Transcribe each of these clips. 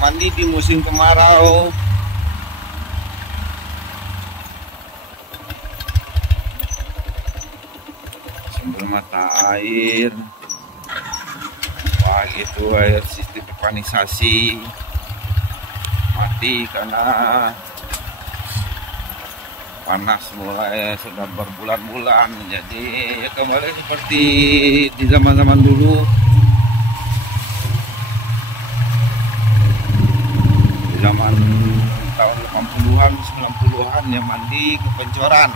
mandi di musim kemarau. Sumber mata air, wah itu air sistem pipanisasi mati karena panas mulai sudah berbulan-bulan. Jadi kembali seperti di zaman-zaman dulu, di zaman tahun 80-an 90-an yang mandi ke Pancoran.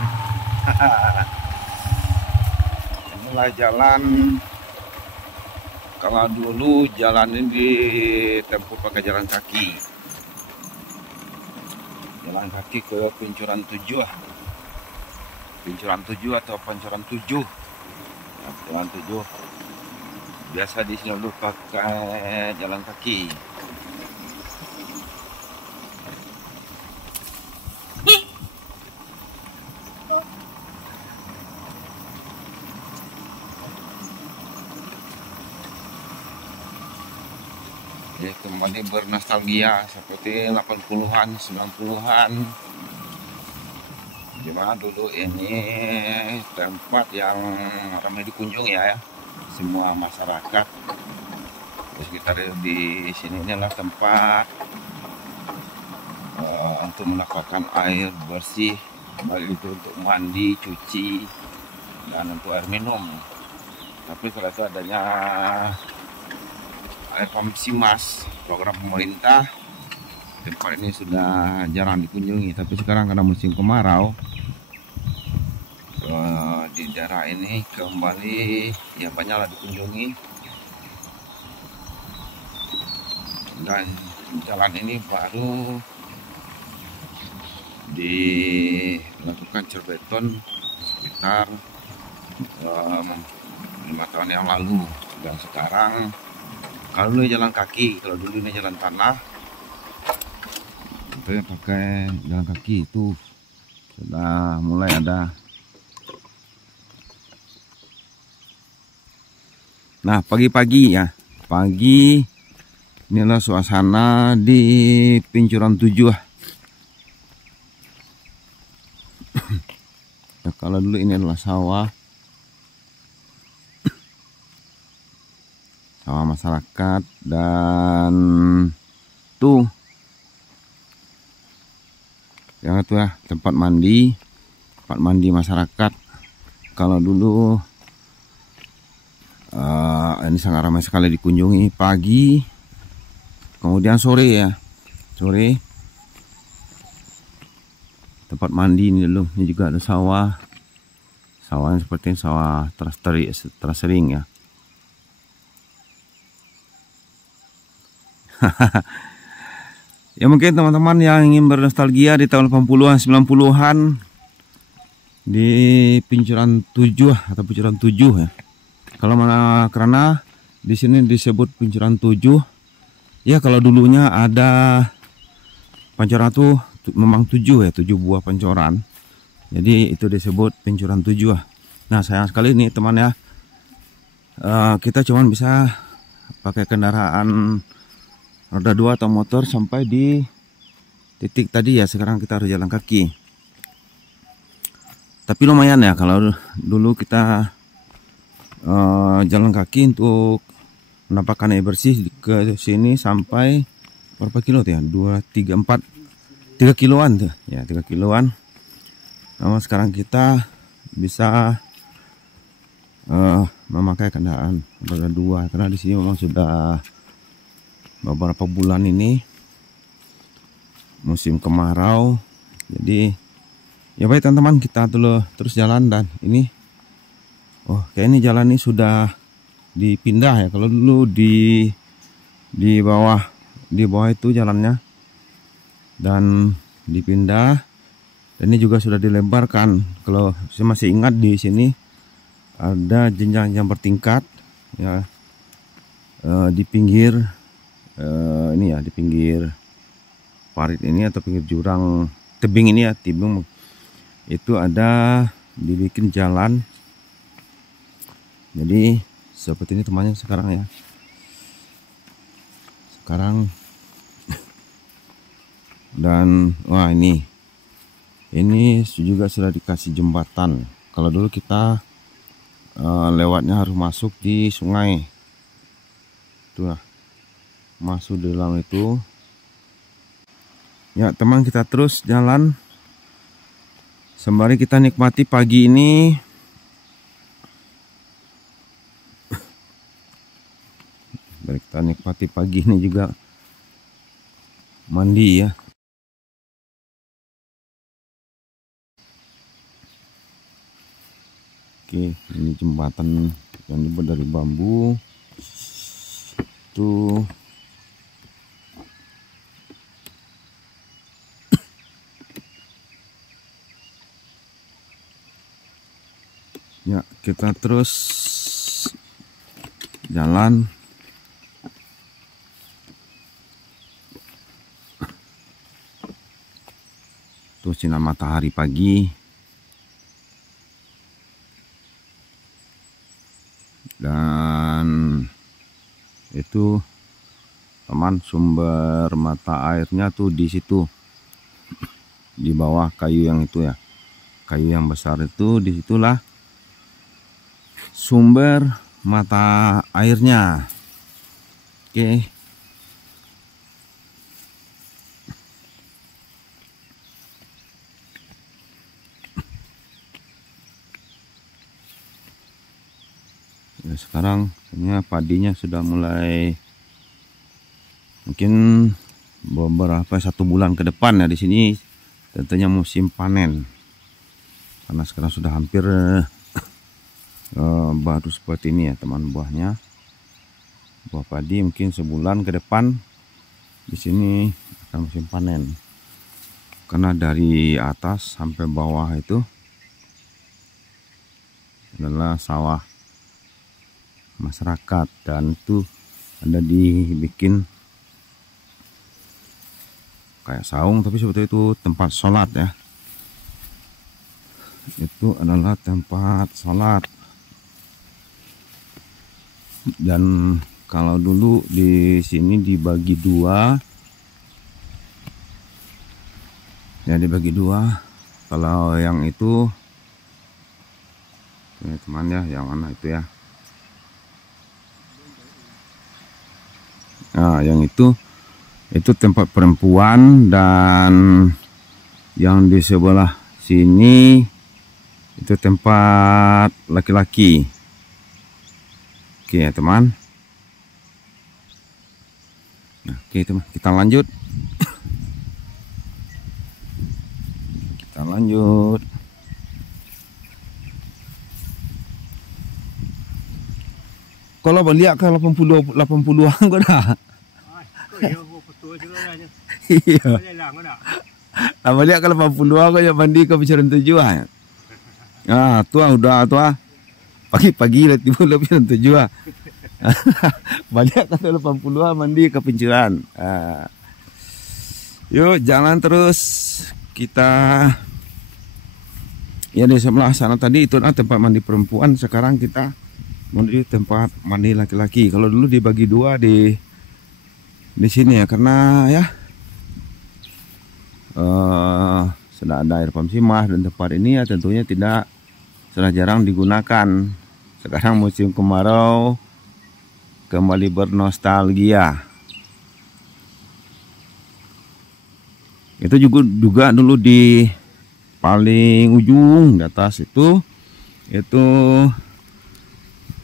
Inilah jalan. Kalau dulu jalan ini ditempuh pakai jalan kaki. Jalan kaki ke Pancoran 7. Pancoran 7 atau Pancoran 7. Ya, Jalan 7. Biasa di sini dulu pakai jalan kaki. Ya, kembali bernostalgia seperti 80-an, 90-an. Dimana dulu ini tempat yang ramai dikunjungi ya, semua masyarakat. Terus kita di sini inilah tempat untuk mendapatkan air bersih, baik itu untuk mandi, cuci, dan untuk air minum. Tapi setelah itu adanya air pump Simas, program pemerintah, tempat ini sudah jarang dikunjungi. Tapi sekarang karena musim kemarau, di daerah ini kembali ya banyaklah dikunjungi. Dan jalan ini baru dilakukan cerbeton sekitar 5 tahun yang lalu. Dan sekarang kalau dulu jalan kaki, kalau dulu ini jalan tanah, kita pakai jalan kaki itu sudah mulai ada. Nah, pagi-pagi ya, pagi inilah suasana di Pancoran 7. Ya, kalau dulu ini adalah sawah masyarakat, dan tuh yang itu ya tempat mandi masyarakat. Kalau dulu ini sangat ramai sekali dikunjungi pagi, kemudian sore ya, sore tempat mandi ini dulu. Ini juga ada sawahnya seperti sawah terasering ya. Ya mungkin teman-teman yang ingin bernostalgia di tahun 80-an 90-an di Pancoran 7 atau Pancoran 7 ya. Kalau mana karena di sini disebut Pancoran 7. Ya kalau dulunya ada pancoran tuh memang 7 ya, 7 buah pancoran. Jadi itu disebut Pancoran 7. Nah, sayang sekali nih teman ya. Kita cuman bisa pakai kendaraan roda 2 atau motor sampai di titik tadi ya. Sekarang kita harus jalan kaki. Tapi lumayan ya kalau dulu kita jalan kaki untuk mendapatkan air bersih ke sini sampai berapa kilo tuh ya? 2, 3, 4, 3 kiloan tuh ya, 3 kiloan. Namun sekarang kita bisa memakai kendaraan roda 2 karena di sini memang sudah beberapa bulan ini musim kemarau. Jadi ya baik teman-teman, kita dulu terus jalan. Dan ini kayak ini jalan ini sudah dipindah ya. Kalau dulu di bawah itu jalannya dan dipindah, dan ini juga sudah dilebarkan. Kalau saya masih ingat di sini ada jenjang yang bertingkat ya, di pinggir ini ya, di pinggir parit ini atau pinggir jurang tebing ini ya, tebing itu ada dibikin jalan. Jadi seperti ini temannya sekarang ya. Sekarang Dan wah, ini juga sudah dikasih jembatan. Kalau dulu kita lewatnya harus masuk di sungai. Tuh, masuk di dalam itu. Ya teman, kita terus jalan sembari kita nikmati pagi ini. Sembari kita nikmati pagi ini juga mandi ya. Oke, ini jembatan yang dibuat dari bambu. Tuh. Ya, kita terus jalan. Tuh sinar matahari pagi. Dan itu teman, sumber mata airnya tuh di situ. Di bawah kayu yang itu ya. Kayu yang besar itu, disitulah sumber mata airnya. Oke. Ya, sekarang padinya sudah mulai, mungkin beberapa 1 bulan ke depan ya, di sini tentunya musim panen. Karena sekarang sudah hampir baru seperti ini ya teman, buahnya. Buah padi mungkin sebulan ke depan di sini akan musim panen. Karena dari atas sampai bawah itu adalah sawah masyarakat, dan itu ada dibikin kayak saung, tapi sebetulnya itu tempat sholat ya. Itu adalah tempat sholat. Dan kalau dulu di sini dibagi dua, ya dibagi dua. Kalau yang itu, ini teman ya, yang mana itu ya? Nah, yang itu tempat perempuan, dan yang di sebelah sini itu tempat laki-laki. Oke ya teman. Nah, oke teman, kita lanjut. Kita lanjut. Kalau beliak ke 80-an kok dah. Iya. Nah, beliak ke 80-an kok ya mandi ke pisaran tujuan. Ah, tua udah tua. Pagi-pagi lah tiba lebih pisaran tujuan. Baliak ke 80-an mandi ke pinciran. Yuk jalan terus kita. Ya di sebelah sana tadi itu tempat mandi perempuan, sekarang kita menuju tempat mandi laki-laki. Kalau dulu dibagi dua di sini ya, karena ya sudah ada air pam simah, dan tempat ini ya tentunya sudah jarang digunakan. Sekarang musim kemarau, kembali bernostalgia. Itu juga dulu di paling ujung di atas itu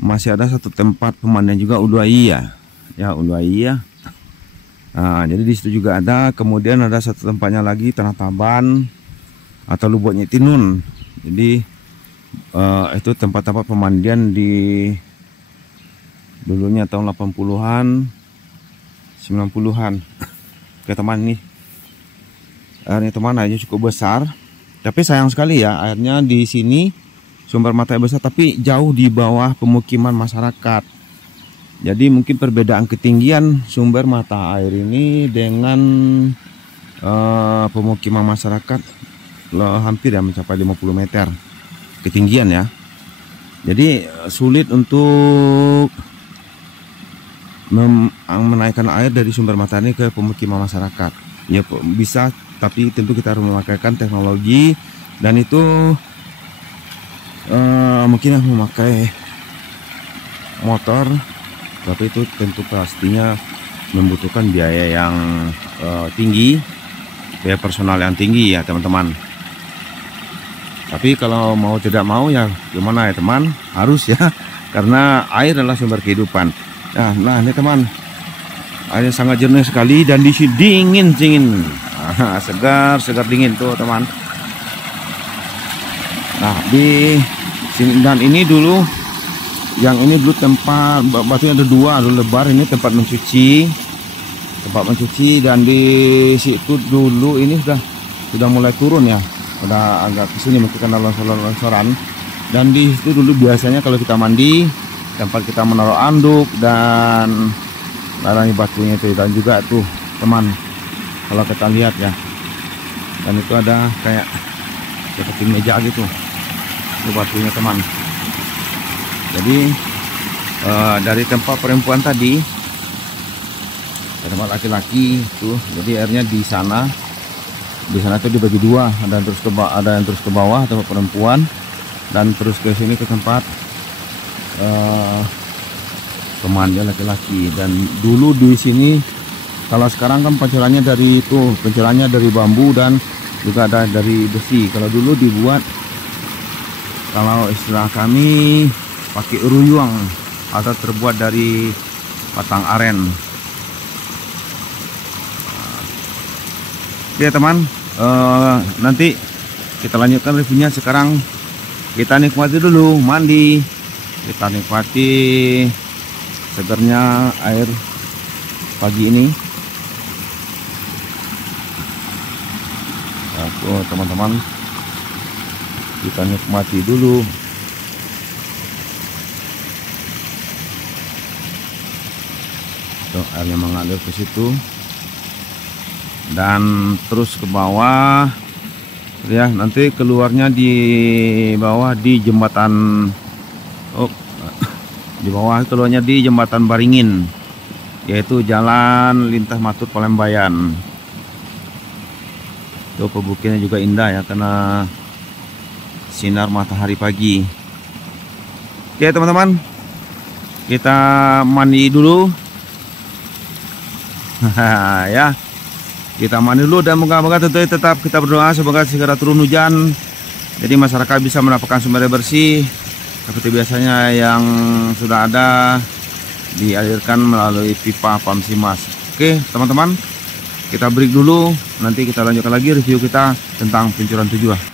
masih ada satu tempat pemandian juga, Uluai ya Uluai ya. Nah, jadi di situ juga ada. Kemudian ada satu tempatnya lagi, Tanah Taban atau Lubuk Nyitinun. Jadi itu tempat-tempat pemandian di dulunya tahun 80-an 90-an. Oke teman, nih airnya teman, airnya cukup besar, tapi sayang sekali ya airnya di sini sumber mata air besar, tapi jauh di bawah pemukiman masyarakat. Jadi mungkin perbedaan ketinggian sumber mata air ini dengan pemukiman masyarakat hampir ya mencapai 50 meter ketinggian ya. Jadi sulit untuk menaikkan air dari sumber mata ini ke pemukiman masyarakat. Ya bisa, tapi tentu kita harus memakaikan teknologi, dan itu mungkin yang memakai motor, tapi itu tentu pastinya membutuhkan biaya yang tinggi, biaya personal yang tinggi ya teman-teman. Tapi kalau mau tidak mau ya gimana ya teman, harus ya, karena air adalah sumber kehidupan. Nah ini teman, airnya sangat jernih sekali dan di sini dingin, segar dingin tuh teman. Nah di sini, dan ini dulu, yang ini dulu tempat batunya ada dua, dulu lebar, ini tempat mencuci, dan di situ dulu ini sudah mulai turun ya, udah agak kesini mungkin karena longsoran. Dan di situ dulu biasanya kalau kita mandi, tempat kita menaruh anduk dan larangi batunya itu, dan juga tuh teman kalau kita lihat ya, dan itu ada kayak seperti meja gitu, itu batunya teman. Jadi dari tempat perempuan tadi, tempat laki-laki tuh, jadi airnya di sana tuh dibagi dua, ada yang terus ke bawah tempat perempuan, dan terus ke sini ke tempat temannya laki-laki. Dan dulu di sini, kalau sekarang kan pancurannya dari bambu dan juga ada dari besi. Kalau dulu dibuat, kalau istilah kami, pakai ruyuang atau terbuat dari batang aren. Oke teman, nanti kita lanjutkan reviewnya. Sekarang kita nikmati dulu mandi, kita nikmati segernya air pagi ini. Aku teman-teman, kita nikmati dulu. Tuh, airnya mengalir ke situ dan terus ke bawah ya, nanti keluarnya di bawah di jembatan, di bawah keluarnya di jembatan Baringin, yaitu jalan lintas Matut Palembayan. Tuh pebukiannya juga indah ya, karena sinar matahari pagi. Oke teman-teman, kita mandi dulu. Ya, kita mandi dulu, dan moga-moga tentu tetap kita berdoa semoga segera turun hujan, jadi masyarakat bisa mendapatkan sumber air bersih seperti biasanya yang sudah ada, dialirkan melalui pipa Pamsimas. Oke teman-teman, kita break dulu, nanti kita lanjutkan lagi review kita tentang Pancuran 7.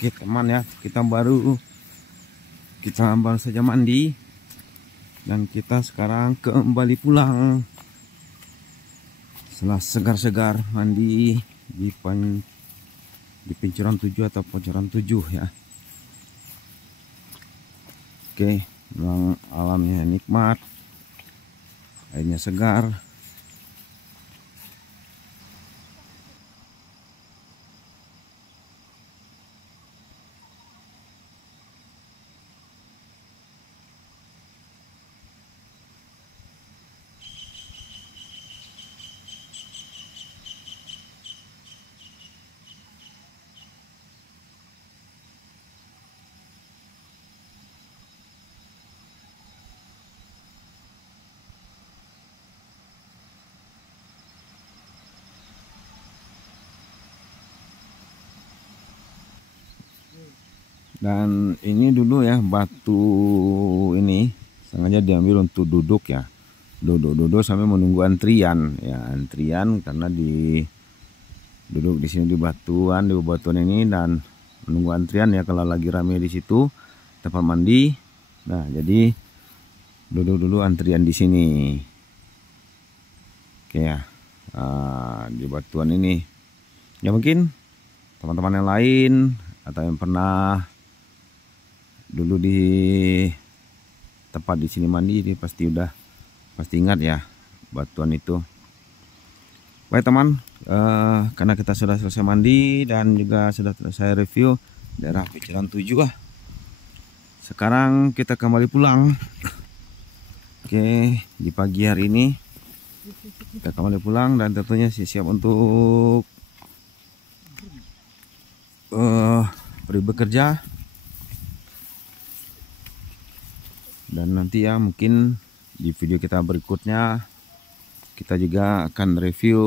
Oke teman ya, kita baru saja mandi, dan kita sekarang kembali pulang setelah segar-segar mandi di Pancuran 7 atau Pancuran 7 ya. Oke, memang alamnya nikmat, airnya segar. Dan ini dulu ya, batu ini sengaja diambil untuk duduk ya, duduk sampai menunggu antrian ya, antrian karena duduk di sini di bebatuan ini dan menunggu antrian ya kalau lagi rame di situ tempat mandi. Nah, jadi duduk dulu antrian di sini. Oke ya, di batuan ini. Ya mungkin teman-teman yang lain atau yang pernah dulu di tempat di sini mandi ini pasti ingat ya batuan itu. Baik teman, karena kita sudah selesai mandi dan juga sudah selesai review daerah Peciran 7 sekarang kita kembali pulang. Oke, di pagi hari ini kita kembali pulang dan tentunya siap untuk pergi bekerja. Dan nanti ya mungkin di video kita berikutnya kita juga akan review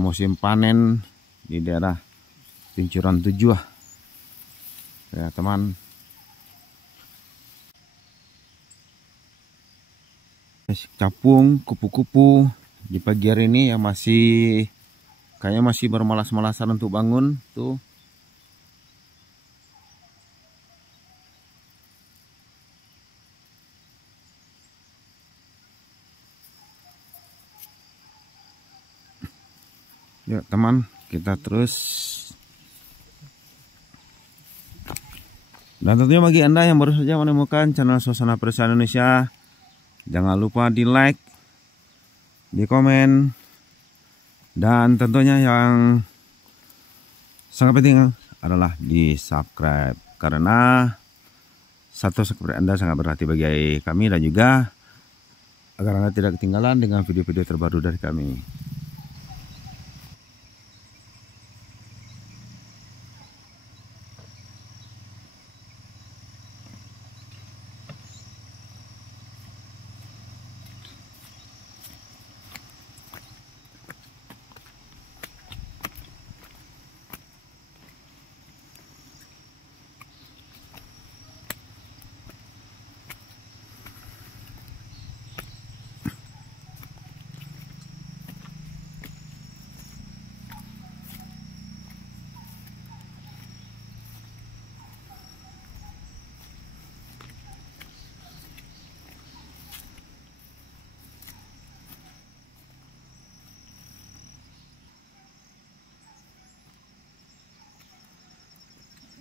musim panen di daerah Peciran 7 ya teman. Capung kupu-kupu di pagi hari ini yang kayaknya masih bermalas-malasan untuk bangun tuh. Yuk teman, kita terus. Dan tentunya bagi Anda yang baru saja menemukan channel Suasana Pedesaan Indonesia, jangan lupa di like, di komen, dan tentunya yang sangat penting adalah di subscribe. Karena satu subscribe Anda sangat berarti bagi kami dan juga agar Anda tidak ketinggalan dengan video-video terbaru dari kami.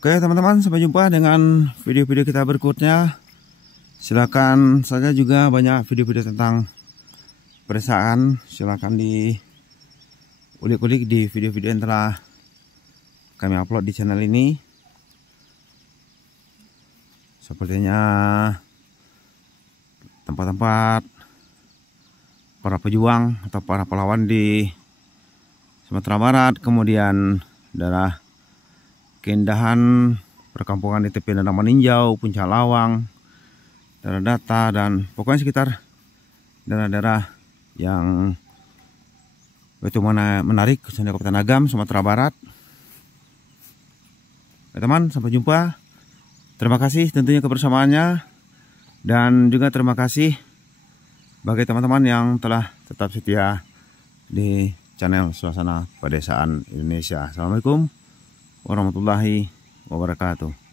Oke teman-teman, sampai jumpa dengan video-video kita berikutnya. Silakan saja juga banyak video-video tentang pedesaan, silakan di ulik-ulik di video-video yang telah kami upload di channel ini. Sepertinya tempat-tempat para pejuang atau para pahlawan di Sumatera Barat, kemudian daerah keindahan perkampungan di tepi danau Meninjau, Puncak Lawang, daerah Data, dan pokoknya sekitar daerah-daerah yang itu menarik khususnya Kabupaten Agam, Sumatera Barat. Ya, teman, sampai jumpa. Terima kasih tentunya kebersamaannya dan juga terima kasih bagi teman-teman yang telah tetap setia di channel Suasana Pedesaan Indonesia. Assalamualaikum warahmatullahi wabarakatuh.